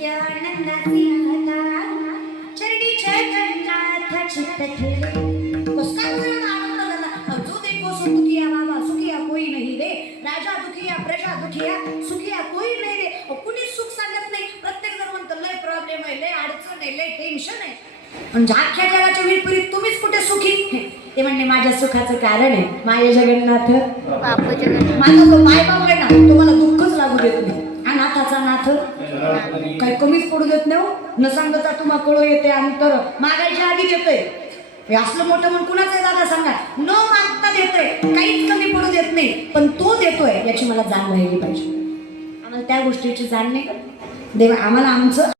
सत्यानंदाची हाता चरणी जगन्नाथ चित्त ठेले कसका आनंद झाला जो देखो सो दुखिया बाबा सुखिया कोई नहीं रे राजा दुखिया प्रजा दुखिया सुखिया कोई नाही रे कुणीच सुख सांगत नाही प्रत्येक जण म्हणतो लय प्रॉब्लेम आहे लय अडचण आहे लय टेन्शन आहे पण अख्ख्या जगाच्या विपरीत तुम्हीच कुठे सुखी ते म्हणणे माझ्या सुखाचं कारण आहे माय जगन्नाथ बाप जगन्नाथ माझा तो माय बाप आहे ना तो मला दुःखच लागू देत नाही अनाथाचा नाथ काही कमीच पडू देत नाही न सांगता तुम्हा कळो येते आणि तर मागायच्या आधीच येतंय असलं मोठं म्हणून कुणाचं आहे दादा सांगा न मागता देतोय काहीच कमी पडू देत नाही पण तो देतोय याची मला जाण व्हायला पाहिजे आम्हाला त्या गोष्टीची जाण नाही देवा आम्हाला आमचं